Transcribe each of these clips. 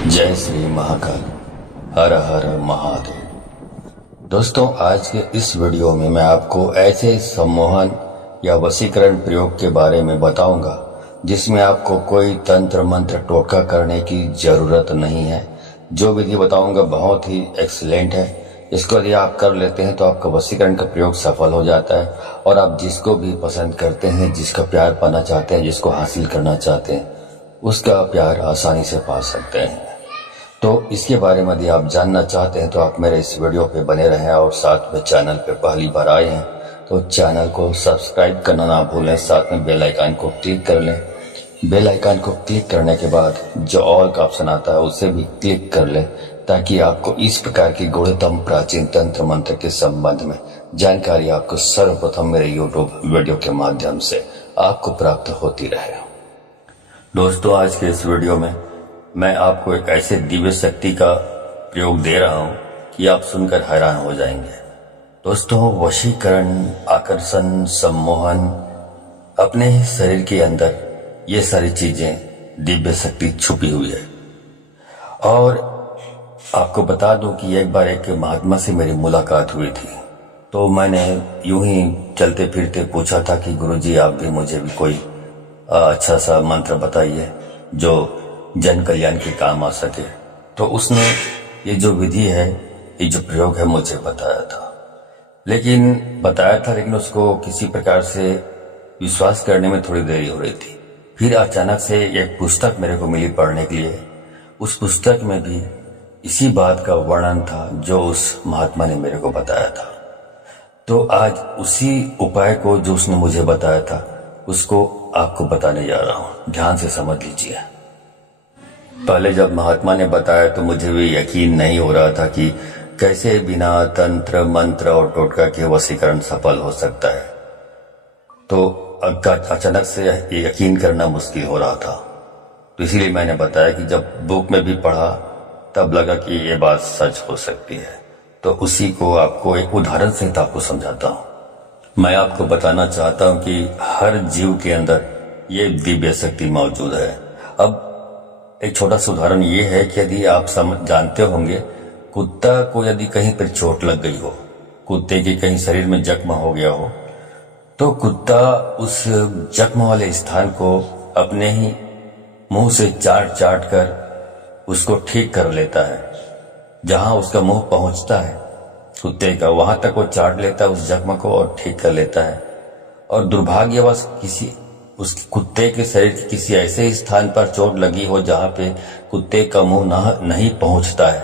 जय श्री महाकाल। हर हर महादेव। दोस्तों, आज के इस वीडियो में मैं आपको ऐसे सम्मोहन या वशीकरण प्रयोग के बारे में बताऊंगा जिसमें आपको कोई तंत्र मंत्र टोटका करने की जरूरत नहीं है। जो विधि बताऊंगा बहुत ही एक्सीलेंट है। इसको यदि आप कर लेते हैं तो आपका वशीकरण का प्रयोग सफल हो जाता है और आप जिसको भी पसंद करते हैं, जिसका प्यार पाना चाहते हैं, जिसको हासिल करना चाहते हैं, उसका प्यार आसानी से पा सकते हैं। तो इसके बारे में यदि आप जानना चाहते हैं तो आप मेरे इस वीडियो पे बने रहें और साथ में चैनल पे पहली बार आए हैं तो चैनल को सब्सक्राइब करना ना भूलें, साथ में बेल आइकन को क्लिक कर लें। बेल आइकन को क्लिक करने के बाद जो ऑल का ऑप्शन आता है उसे भी क्लिक कर लें ताकि आपको इस प्रकार की गुणतम प्राचीन तंत्र मंत्र के संबंध में जानकारी आपको सर्वप्रथम मेरे यूट्यूब वीडियो के माध्यम से आपको प्राप्त होती रहे। दोस्तों, आज के इस वीडियो में मैं आपको एक ऐसे दिव्य शक्ति का प्रयोग दे रहा हूं कि आप सुनकर हैरान हो जाएंगे। दोस्तों, वशीकरण, आकर्षण, सम्मोहन, अपने ही शरीर के अंदर ये सारी चीजें दिव्य शक्ति छुपी हुई है। और आपको बता दूं कि एक बार एक महात्मा से मेरी मुलाकात हुई थी, तो मैंने यूं ही चलते फिरते पूछा था कि गुरुजी, आप भी मुझे भी कोई अच्छा सा मंत्र बताइए जो जन कल्याण के काम आ सके। तो उसने ये जो विधि है, ये जो प्रयोग है, मुझे बताया था। लेकिन उसको किसी प्रकार से विश्वास करने में थोड़ी देरी हो रही थी। फिर अचानक से एक पुस्तक मेरे को मिली पढ़ने के लिए। उस पुस्तक में भी इसी बात का वर्णन था जो उस महात्मा ने मेरे को बताया था। तो आज उसी उपाय को जो उसने मुझे बताया था उसको आपको बताने जा रहा हूं। ध्यान से समझ लीजिए। पहले जब महात्मा ने बताया तो मुझे भी यकीन नहीं हो रहा था कि कैसे बिना तंत्र मंत्र और टोटका के वशीकरण सफल हो सकता है। तो अचानक से यकीन करना मुश्किल हो रहा था। तो इसीलिए मैंने बताया कि जब बुक में भी पढ़ा तब लगा कि ये बात सच हो सकती है। तो उसी को आपको एक उदाहरण सहित आपको समझाता हूं। मैं आपको बताना चाहता हूं कि हर जीव के अंदर ये दिव्य शक्ति मौजूद है। अब एक छोटा सा उदाहरण ये है कि यदि आप जानते होंगे, कुत्ता को यदि कहीं पर चोट लग गई हो, कुत्ते के कहीं शरीर में जख्म हो गया हो, तो कुत्ता उस जख्म वाले स्थान को अपने ही मुंह से चाट चाट कर उसको ठीक कर लेता है। जहां उसका मुंह पहुंचता है कुत्ते का, वहां तक वो चाट लेता है उस जख्म को और ठीक कर लेता है। और दुर्भाग्यवश उस कुत्ते के शरीर के किसी ऐसे स्थान पर चोट लगी हो जहां पे कुत्ते का मुंह नहीं पहुंचता है,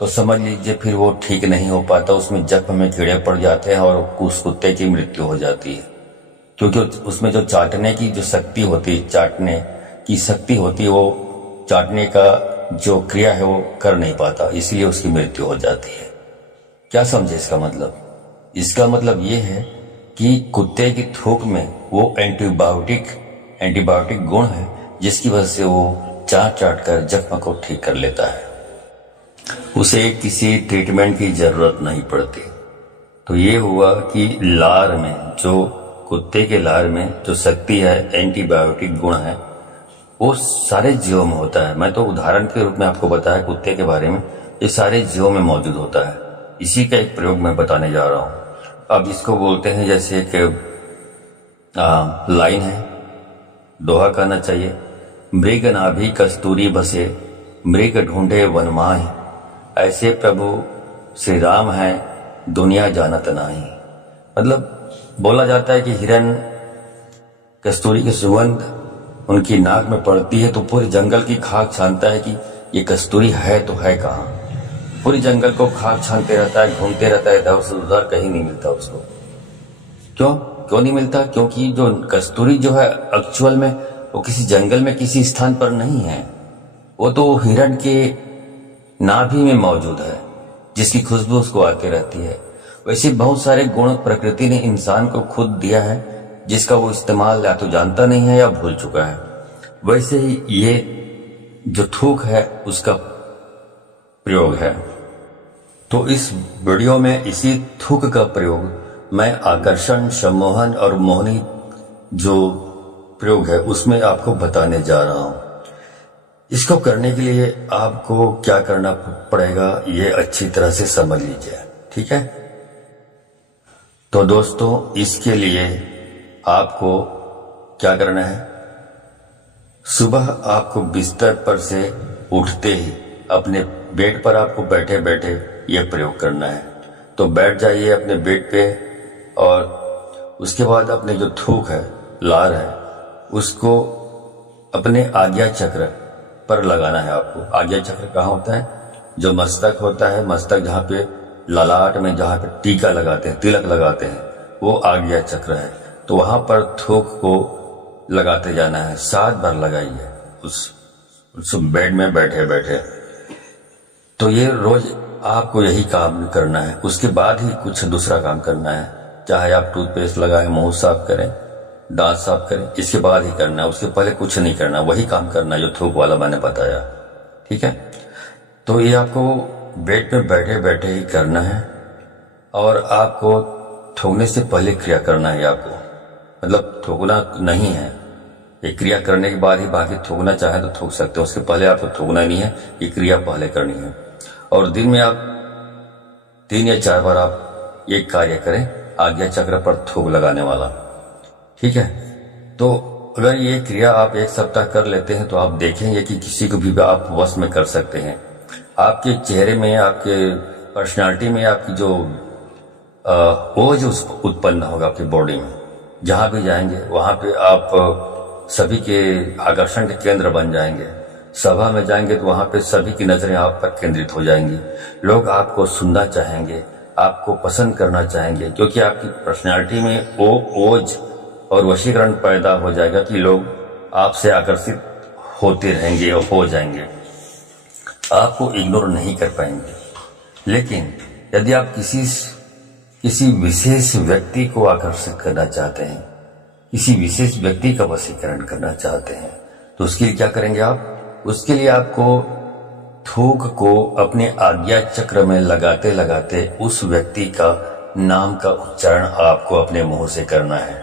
तो समझ लीजिए फिर वो ठीक नहीं हो पाता। उसमें जख्म में कीड़े पड़ जाते हैं और उस कुत्ते की मृत्यु हो जाती है, क्योंकि उसमें जो चाटने की जो शक्ति होती है, चाटने की शक्ति होती है, वो चाटने का जो क्रिया है वो कर नहीं पाता, इसलिए उसकी मृत्यु हो जाती है। क्या समझे इसका मतलब? इसका मतलब ये है कि कुत्ते की थूक में वो एंटीबायोटिक गुण है जिसकी वजह से वो चाट चाट कर जख्म को ठीक कर लेता है। उसे किसी ट्रीटमेंट की जरूरत नहीं पड़ती। तो ये हुआ कि लार में, जो कुत्ते के लार में जो शक्ति है, एंटीबायोटिक गुण है, वो सारे जीवों में होता है। मैं तो उदाहरण के रूप में आपको बताया कुत्ते के बारे में, ये सारे जीवों में मौजूद होता है। इसी का एक प्रयोग मैं बताने जा रहा हूं। अब इसको बोलते हैं, जैसे एक लाइन है, दोहा कहना चाहिए, मृग नाभि कस्तूरी बसे, मृग ढूंढे वन माहि, ऐसे प्रभु श्री राम है दुनिया जानत नाही। मतलब बोला जाता है कि हिरन कस्तूरी की सुगंध उनकी नाक में पड़ती है तो पूरे जंगल की खाक छानता है कि ये कस्तूरी है तो है कहाँ। पूरे जंगल को खाक छानते रहता है, घूमते रहता है, इधर से उधर, कहीं नहीं मिलता उसको। क्यों नहीं मिलता? क्योंकि जो कस्तूरी जो है एक्चुअल में वो किसी जंगल में किसी स्थान पर नहीं है, वो तो हिरण के नाभि में मौजूद है जिसकी खुशबू उसको आती रहती है। वैसे बहुत सारे गुण प्रकृति ने इंसान को खुद दिया है जिसका वो इस्तेमाल या तो जानता नहीं है या भूल चुका है। वैसे ही ये जो थूक है उसका प्रयोग है। तो इस वीडियो में इसी थूक का प्रयोग मैं आकर्षण, सम्मोहन और मोहनी जो प्रयोग है उसमें आपको बताने जा रहा हूं। इसको करने के लिए आपको क्या करना पड़ेगा ये अच्छी तरह से समझ लीजिए, ठीक है। तो दोस्तों, इसके लिए आपको क्या करना है, सुबह आपको बिस्तर पर से उठते ही अपने बेड पर आपको बैठे बैठे ये प्रयोग करना है। तो बैठ जाइए अपने बेड पे और उसके बाद अपने जो थूक है, लार है, उसको अपने आज्ञा चक्र पर लगाना है आपको। आज्ञा चक्र कहाँ होता है, जो मस्तक होता है, मस्तक जहाँ पे ललाट में जहाँ पे टीका लगाते हैं, तिलक लगाते हैं, वो आज्ञा चक्र है। तो वहां पर थूक को लगाते जाना है, 7 बार लगाइए उस बेड में बैठे बैठे। तो ये रोज आपको यही काम करना है। उसके बाद ही कुछ दूसरा काम करना है, चाहे आप टूथपेस्ट लगाएं, मुंह साफ करें, दांत साफ करें, इसके बाद ही करना है। उसके पहले कुछ नहीं करना, वही काम करना है जो थूक वाला मैंने बताया, ठीक है। तो ये आपको बेड में बैठे बैठे ही करना है और आपको थूकने से पहले क्रिया करना है आपको, मतलब थूकना नहीं है। ये क्रिया करने के बाद ही बाकी थूकना चाहे तो थूक सकते हो, उसके पहले आपको थूकना नहीं है, ये क्रिया पहले करनी है। और दिन में आप 3 या 4 बार आप ये कार्य करें, आज्ञा चक्र पर थूक लगाने वाला, ठीक है। तो अगर ये क्रिया आप 1 सप्ताह कर लेते हैं तो आप देखेंगे कि किसी को भी आप वश में कर सकते हैं। आपके चेहरे में, आपके पर्सनालिटी में आपकी जो ओज उत्पन्न होगा आपकी बॉडी में, जहां भी जाएंगे वहां पे आप सभी के आकर्षण के केंद्र बन जाएंगे। सभा में जाएंगे तो वहां पे सभी की नजरें आप पर केंद्रित हो जाएंगी। लोग आपको सुनना चाहेंगे, आपको पसंद करना चाहेंगे, क्योंकि आपकी पर्सनालिटी में वो ओज और वशीकरण पैदा हो जाएगा कि लोग आपसे आकर्षित होते रहेंगे और हो जाएंगे, आपको इग्नोर नहीं कर पाएंगे। लेकिन यदि आप किसी विशेष व्यक्ति को आकर्षित करना चाहते हैं, किसी विशेष व्यक्ति का वशीकरण करना चाहते हैं, तो उसके लिए क्या करेंगे आप, उसके लिए आपको थूक को अपने आज्ञा चक्र में लगाते लगाते उस व्यक्ति का नाम का उच्चारण आपको अपने मुंह से करना है।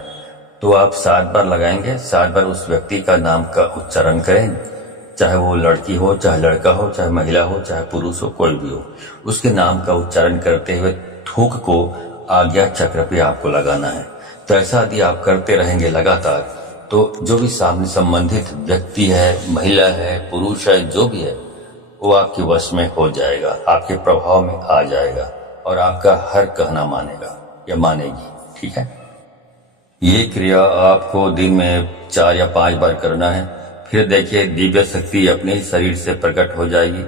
तो आप 7 बार लगाएंगे, 7 बार उस व्यक्ति का नाम का उच्चारण करें, चाहे वो लड़की हो, चाहे लड़का हो, चाहे महिला हो, चाहे पुरुष हो, कोई भी हो, उसके नाम का उच्चारण करते हुए थूक को आज्ञा चक्र पे आपको लगाना है। तो ऐसा यदि आप करते रहेंगे लगातार, तो जो भी सामने संबंधित व्यक्ति है, महिला है, पुरुष है, जो भी है, वो आपके वश में हो जाएगा, आपके प्रभाव में आ जाएगा और आपका हर कहना मानेगा या मानेगी, ठीक है। ये क्रिया आपको दिन में 4 या 5 बार करना है। फिर देखिए दिव्य शक्ति अपने ही शरीर से प्रकट हो जाएगी।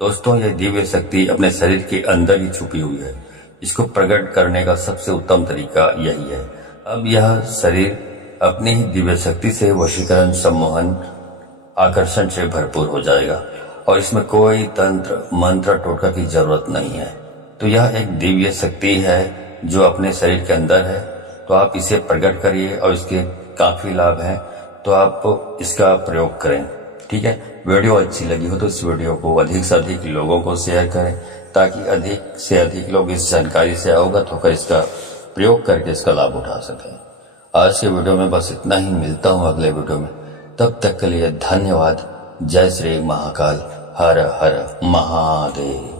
दोस्तों, ये दिव्य शक्ति अपने शरीर के अंदर ही छुपी हुई है। इसको प्रकट करने का सबसे उत्तम तरीका यही है। अब यह शरीर अपनी ही दिव्य शक्ति से वशीकरण, सम्मोहन, आकर्षण से भरपूर हो जाएगा और इसमें कोई तंत्र, मंत्र, टोटका की जरूरत नहीं है। तो यह एक दिव्य शक्ति है जो अपने शरीर के अंदर है। तो आप इसे प्रकट करिए और इसके काफी लाभ हैं, तो आप इसका प्रयोग करें, ठीक है। वीडियो अच्छी लगी हो तो इस वीडियो को अधिक से अधिक लोगों को शेयर करें, ताकि अधिक से अधिक लोग इस जानकारी से अवगत होकर इसका प्रयोग करके इसका लाभ उठा सकें। आज के वीडियो में बस इतना ही, मिलता हूं अगले वीडियो में। तब तक के लिए धन्यवाद। जय श्री महाकाल। हर हर महादेव।